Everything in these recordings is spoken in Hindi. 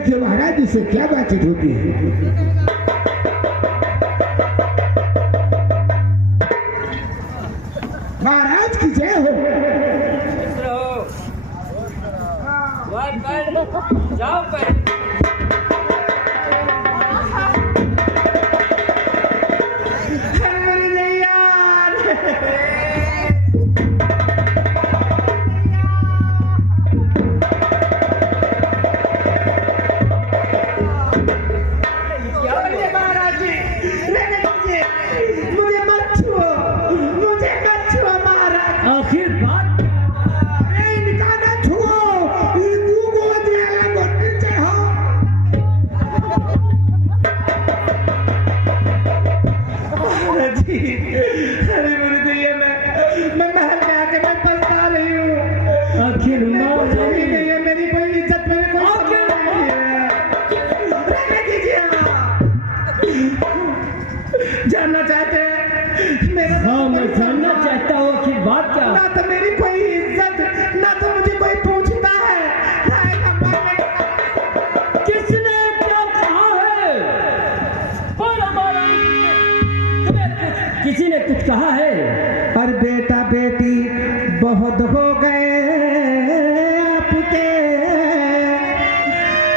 देखिए महाराज इससे क्या बातचीत होती है। महाराज की जय हो। जाओ पर जानना चाहते हैं मेरा? हाँ मैं जानना चाहता हूँ कि बात क्या। ना तो मेरी कोई इज्जत, ना तो मुझे कोई पूछता है। किसने क्या कहा है? किसी ने कुछ कहा है? और बेटा बेटी बहुत हो गए आपके,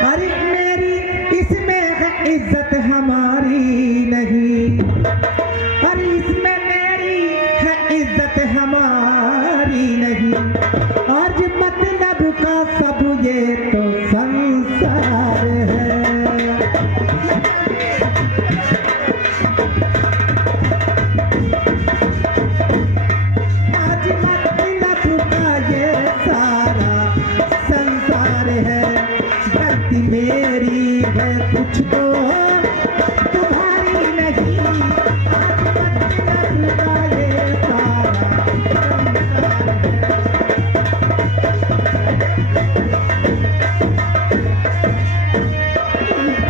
अरे मेरी इसमें है इज्जत हमारी नहीं, अरे इसमें मेरी है इज्जत हमारी नहीं। आज मतलब का सब ये तो संसार है। आज मतलब का ये सारा संसार है। गलती मेरी है कुछ तो तुम्हारी नहीं। आज मतलब का ये सारा संसार है।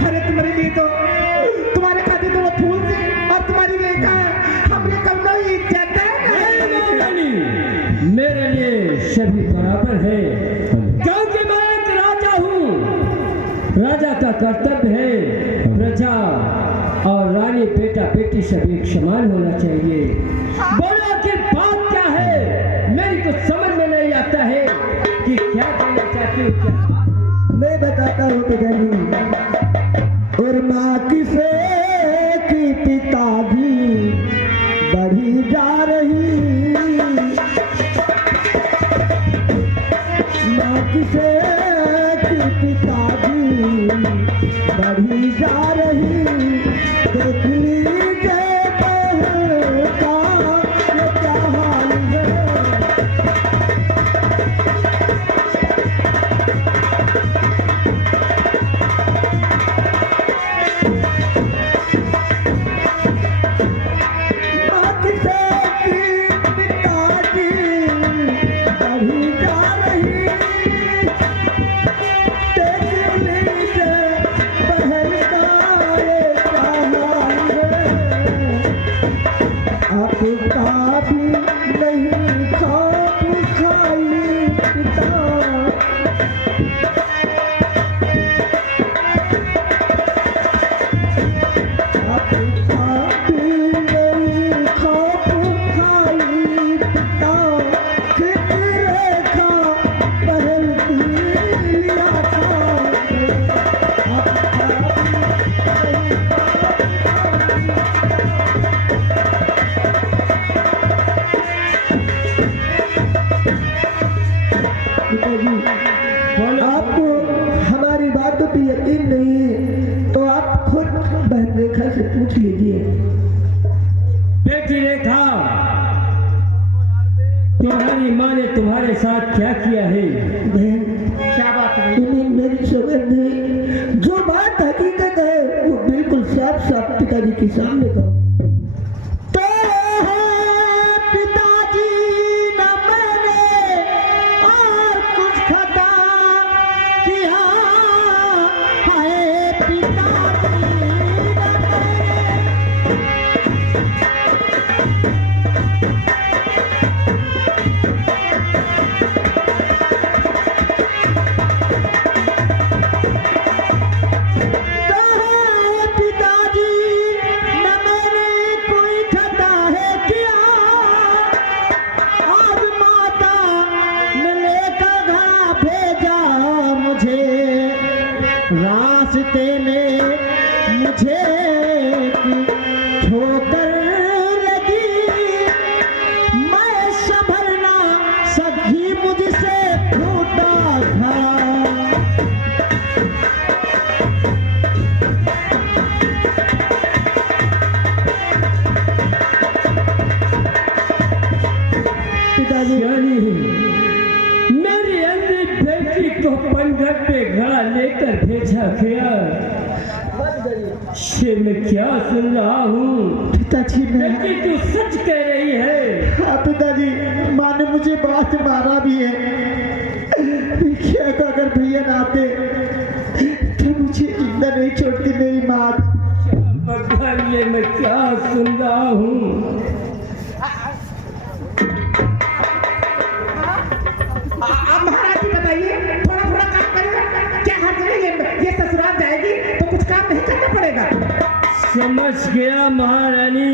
अरे तुम्हारे लिए तो तुम्हारे खाते तो वो फूल से और तुम्हारी लिए का हमने कब नहीं इज्जत है। मेरे लिए सभी बराबर है, क्योंकि मैं एक राजा हूँ। राजा का कर्तव्य है प्रजा और रानी बेटा बेटी सभी एक समान होना चाहिए। बोलो कि बात क्या है? मेरी कुछ समझ में नहीं आता है कि क्या कहना चाहती हूँ क्या। मैं बताता हूँ पिताजी। और माँ किसे की पिताजी बढ़ी जा रही, माँ किसे की पिताजी बढ़ी जा रही। देख लीजिए बहू का ये क्या हाल है। आपको हमारी बातों पर यकीन नहीं तो आप खुद बहन रेखा से पूछ लीजिए। बेटी रेखा, तुम्हारी माँ ने तुम्हारे साथ क्या किया है? बहन क्या बात है? मेरी समझ नहीं, जो बात हकीकत है वो बिल्कुल साफ साफ पिताजी के सामने कहो। रास्ते में मुझे ठोकर लगी, मैं संभलना सकी मुझसे फूटा था। मेरी अंधी बेटी को पंघट पे घड़ा लेकर भेजा गया। ये मैं क्या सुन रहा हूँ? पिताजी बेटी तू सच कह रही है? हाँ पिताजी, माँ ने मुझे बहुत मारा भी है। देखिए अगर भैया ना आते तो मुझे जिंदा नहीं छोड़ती मेरी माँ। भगवान ये मैं क्या सुन रहा हूँ? महाराज जी बताइए, थोड़ा थोड़ा काम करेगा क्या हर्ज नहीं? ये ससुराल जाएगी तो कुछ काम नहीं करना पड़ेगा। समझ गया महारानी।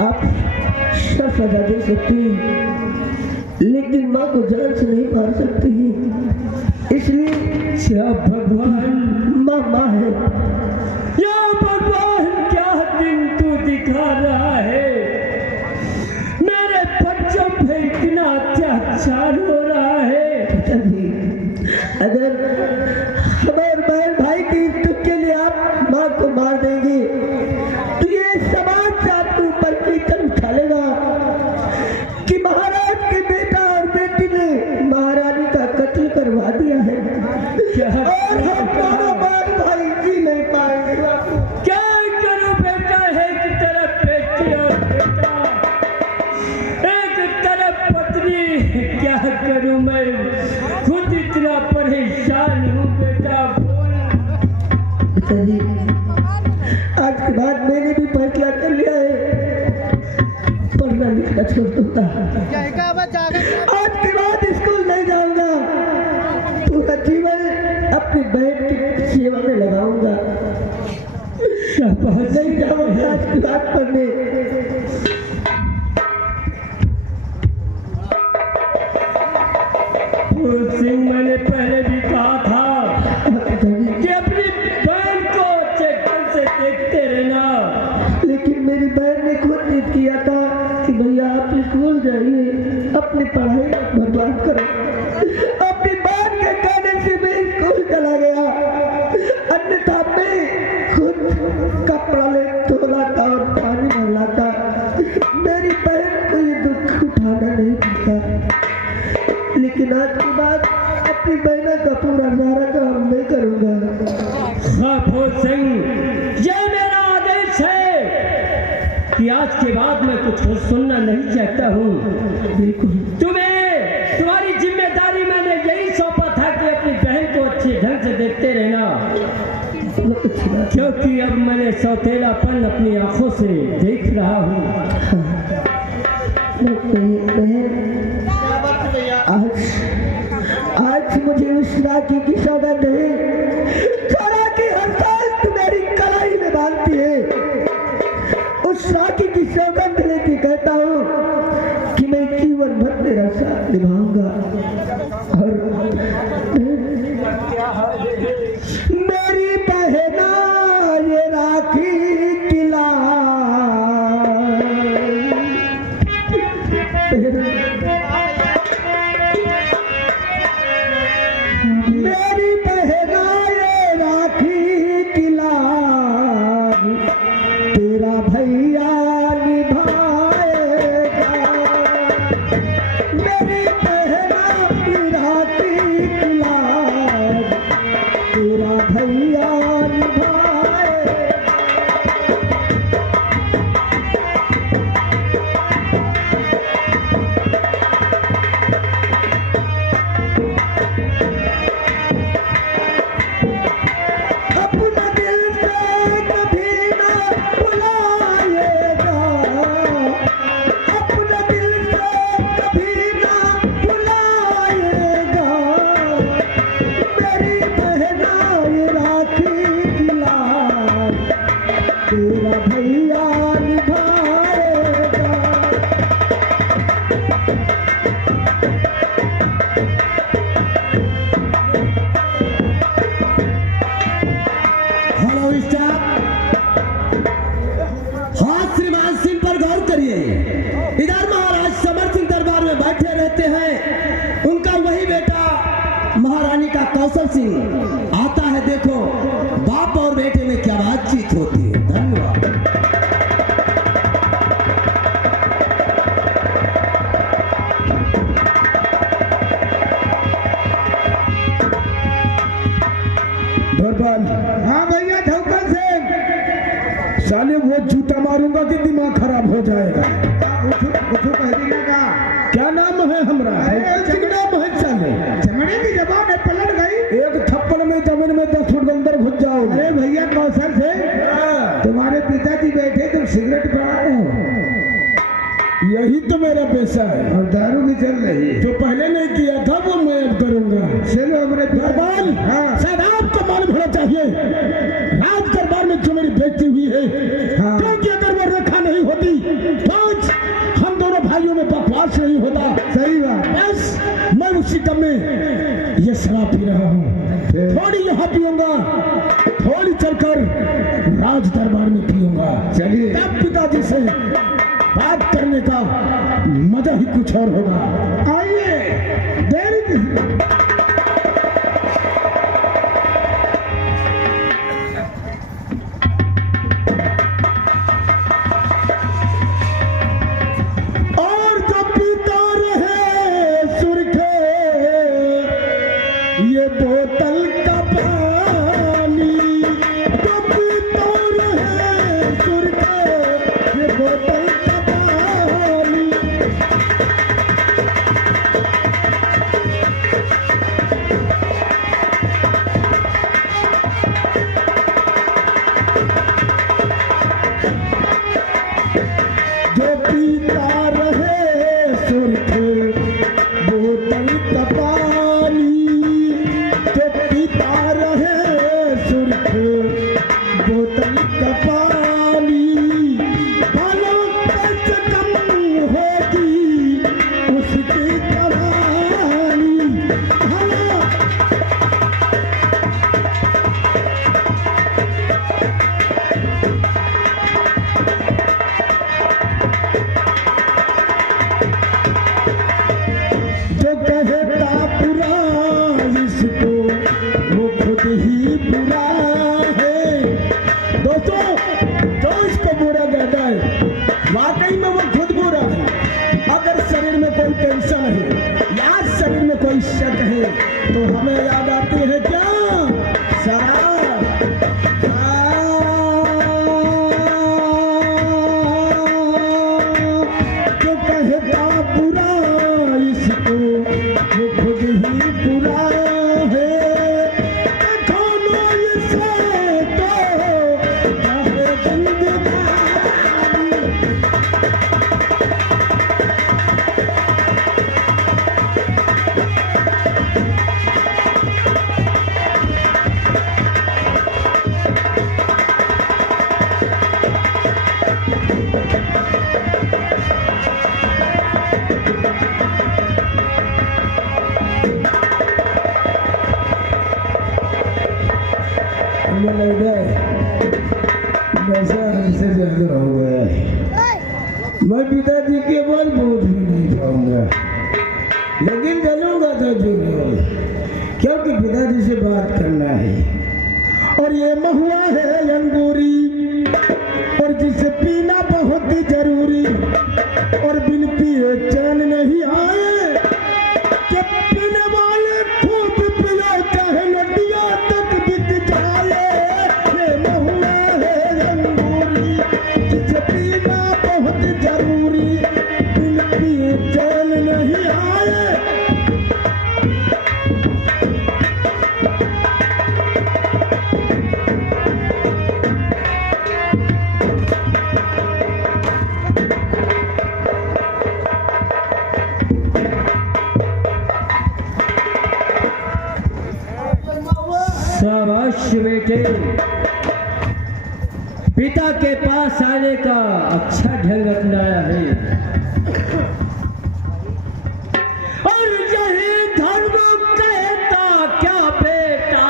आप सब सजा दे सकते हैं लेकिन माँ को जान से नहीं मार सकती, इसलिए क्या भगवान माँ माँ है। या भगवान क्या दिन तू दिखा रहा है? मेरे बच्चों पे इतना अत्याचार हो रहा है। अगर हमारे बहन भाई की इज्जत के लिए आप माँ को मार देंगे तो ये समाज आपके ऊपर कीचड़ उठा लेगा कि महाराज के बेटा और बेटी ने महारानी का कत्ल करवा दिया है और हम दोनों बहन भाई जी नहीं पाएंगे। क्या करूं बेटा? एक तरफ बेटी और बेटा, एक तरफ पत्नी, क्या करूं मैं? खुद इतना परेशान हूँ बेटा। पिताजी, आज के बाद मैंने भी फैसला कर लिया है, पढ़ना लिखना छोड़ दूंगा। आज के बाद स्कूल नहीं जाऊंगा, पूरा जीवन अपनी बहन की सेवा में लगाऊंगा। नहीं जाऊंगा आज की बात पढ़ने। सिंह, मैंने पहले भी कहा था कि अपनी बहन को अच्छे ढंग से देखते रहना, लेकिन मेरी बहन ने खुद जिद किया था कि भैया आप स्कूल जाइए, अपनी पढ़ाई बर्बाद करो। अपनी बात के कहने से मैं स्कूल चला गया, अन्यथा मैं खुद कपड़ा ले धोला था और पानी भरला था। मेरी बहन को ये दुख उठाना माना नहीं पड़ता, लेकिन आज के बाद अपनी बहना का पूरा सारा काम मैं करूंगा। खाफोज सिंह, ये मेरा आदेश है कि आज के बाद मैं कुछ और सुनना नहीं चाहता हूँ। बिल्कुल तुम्हें तुम्हारी जिम्मेदारी मैंने यही सौंपा था कि अपनी बहन को अच्छे ढंग से देखते रहना, बहुत अच्छी बात। क्योंकि अब मैंने सौतेलापन अपनी आंखों से देख रहा हूँ। बहन, आज मुझे उस राखी की सौगंध है जो राखी हर साल तू मेरी कलाई में बांधती है। उस राखी की सौगंध लेके कहता हूँ कि मैं जीवन भर तेरा साथ निभाऊंगा। और मेरी बहना ये राखी की मेरी बहना ये राखी की लाज तेरा भैया निभाएगा। मेरी बहना की राखी की लाज तेरा भैया निभाएगा। अपना दिल से कभी ना भुलाएगा, अपना दिल से कभी ना भुलाएगा। मेरी बहना ये राखी की लाज तेरा भैया निभाएगा। हेलो स्टाफ, हाँ श्रीमान सिंह पर गौर करिए। इधर महाराज समर सिंह दरबार में बैठे रहते हैं, उनका वही बेटा महारानी का कौशल सिंह आता है। देखो बाप और बेटे में क्या बातचीत होती है। धन्यवाद। हाँ भैया धोखा से साले वो जूता मारूंगा कि दिमाग खराब हो जाएगा। क्या नाम है हमारा? नाम है साले चमड़े की जबान में पलट गई। एक थप्पड़ में जमीन में 10 फुट के अंदर घुस जाओगे। अरे भैया कौशल से तुम्हारे पिताजी बैठे, तुम सिगरेट पड़ाते हो। यही तो मेरा पैसा है। और दारू भी चल रही है। जो पहले नहीं किया था वो मैं अब करूंगा। चलो अपने दरबार, हाँ शायद आपको मालूम होना चाहिए राज दरबार में जो मेरी बेटी हुई है, हाँ। क्योंकि अगर वो रेखा नहीं होती तो आज हम दोनों भाइयों में बकवास नहीं होता। सही बात। बस मैं उसी दम में ये शराब पी रहा हूँ। थोड़ी यहाँ पीऊंगा, थोड़ी चलकर राज दरबार में पीऊंगा। चलिए। तब पिताजी से बात करने का मजा ही कुछ और होगा। आइए देरी किसी और जो पीता रहे सुरखे ये बोतल का पानी, जो पीता रहे सुरखे ये बोतल का पानी। जो पीता रहे सुरखे बोतल का पानी, जो पीता रहे सुरखे बोतल का पानी। भला कैसे कम होगी उसकी कहानी। भला जो कहता बुरा इसको वो खुद ही बुरा है। दोस्तों, जो इसको बुरा कहता है वाकई में वो खुद बुरा है। अगर शरीर में टेंशन है या शरीर में कोई शक है तो हमें याद आती है क्या शराब। जो कहता बुरा इसको वो खुद ही बुरा है। देखो लो इसे तो चाहे जिंदगानी। हमें लग गए वैसा हमसे ज्यादा हो गया है। मैं पिताजी के बल बोझ भी नहीं पाऊंगा लेकिन चलूंगा तो जरूर क्योंकि पिताजी से बात करना है। और ये महुआ है अंगूरी और जिसे पीना बहुत ही जरूरी और बिन पिए चैन नहीं आए कि पीने वाले खूब पियो चाहे नदिया तक बिक जाए। ये महुआ है अंगूरी जिसे पीना बहुत जरूरी बिन पिए चैन नहीं आए। शाबाश बेटे, पिता के पास आने का अच्छा ढंग अपनाया है और यही धर्म कहता क्या बेटा।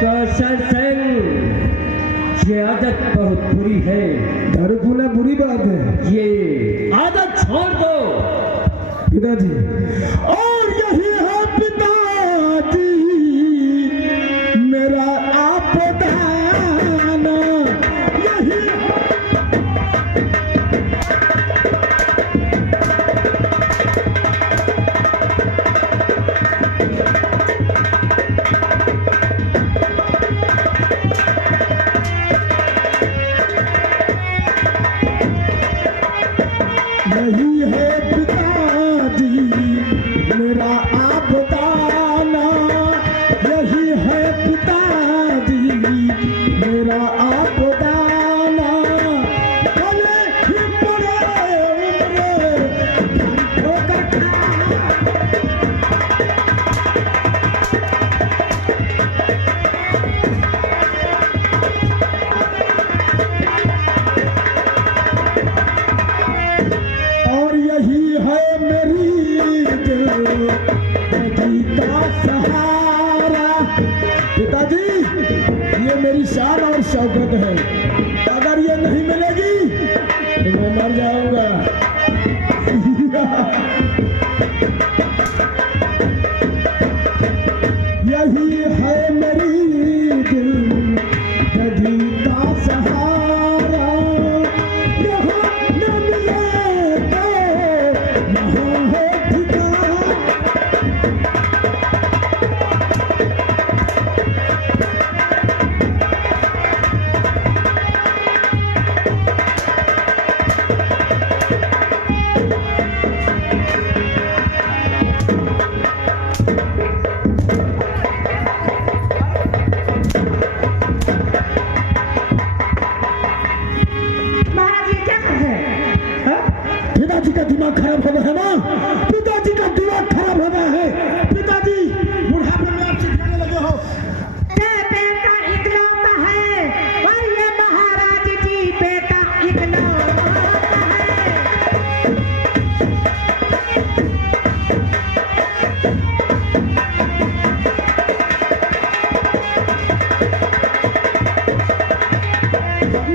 कौशल सिंह, ये आदत बहुत बुरी है। दारू पीना बुरी बात है, ये आदत छोड़ दो पिताजी। और यही है पिताजी मेरा आपदान। यही यही है पिताजी मेरा आपदाना। यही है पिताजी मेरा आपदाना। भले ही बड़े उम्र ठोकर और यही है मेरी दिल का सहारा। पिताजी ये मेरी शान और शौकत है, अगर ये नहीं मिलेगी तो मैं मर जाऊंगा। यही है मेरी दिल का सहारा। यहाँ न मिले तो यहाँ है ठिकाना। पिताजी का दिमाग खराब हो गया है ना, पिताजी का दिमाग खराब हो गया है। पिताजी बुढ़ापे में आप सिखाने लगे हो। बेटा इकलौता है और ये महाराज जी बेटा इकलौता है।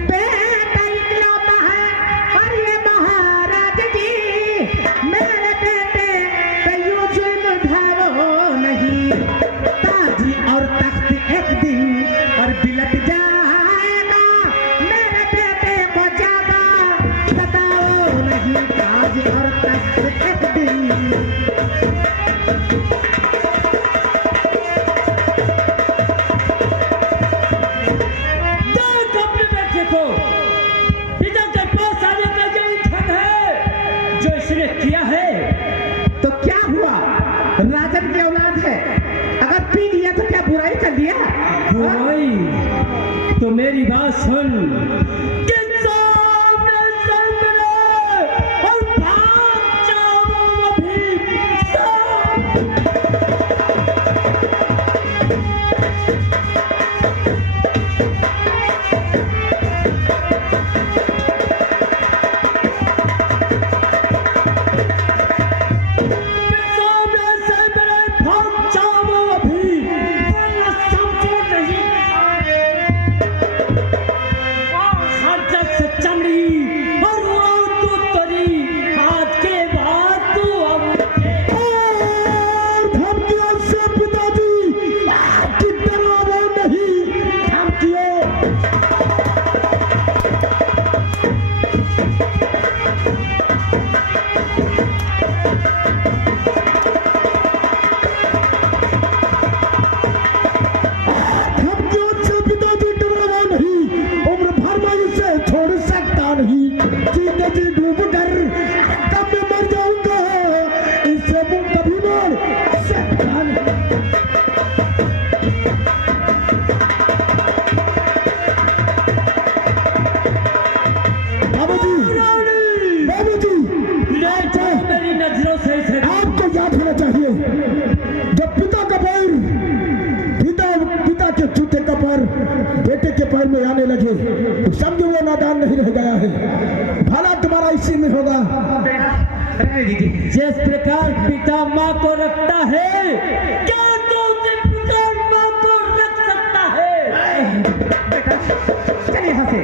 बेटा इकलौता है और ये महाराज जी मेरे बेटे पे यूं जुल्म ढाओ नहीं। ताजी और तख्त एक दिन और बिलट जाएगा, मेरे बेटे को ज्यादा सताओ नहीं। ताज और तख्त एक दिन देख अपने बेटे को, पिता के पास आने का यही ठग है जो इसने किया है। तो क्या हुआ, राजन की औलाद है, अगर पी लिया तो क्या बुराई कर लिया? बुराई तो मेरी बात सुन कि सामने संगरे और भाग जाओ अभी। सामने संगरे भाग जाओ अभी, वरना समझो नहीं। और हाथ से चमड़ी और उड़ाओ तू तरी, हाथ के बाद तू अब और धमकियों से पिताजी आपकी डरावो नहीं, धमकियों। धमकियों से पिताजी डरावो नहीं, उम्र भर मैं इसे छोड़ सकता नहीं। जीते जी डूब कर कब मैं मर जाऊंगा, इससे वो कभी मर सकता नहीं। बाबूजी, बाबूजी, ले जाओ मेरी नजरों से इसे। आपको याद होना चाहिए जब पिता का पैर पिता के जूते का पैर बेटे के पैर में आने लगे तो समझो वो नादान नहीं रह गया है। भला तुम्हारा इसी में होगा। जिस प्रकार पिता माँ को रखता है, क्या तो उसी प्रकार माँ को रख सकता है। चलिए यहाँ से।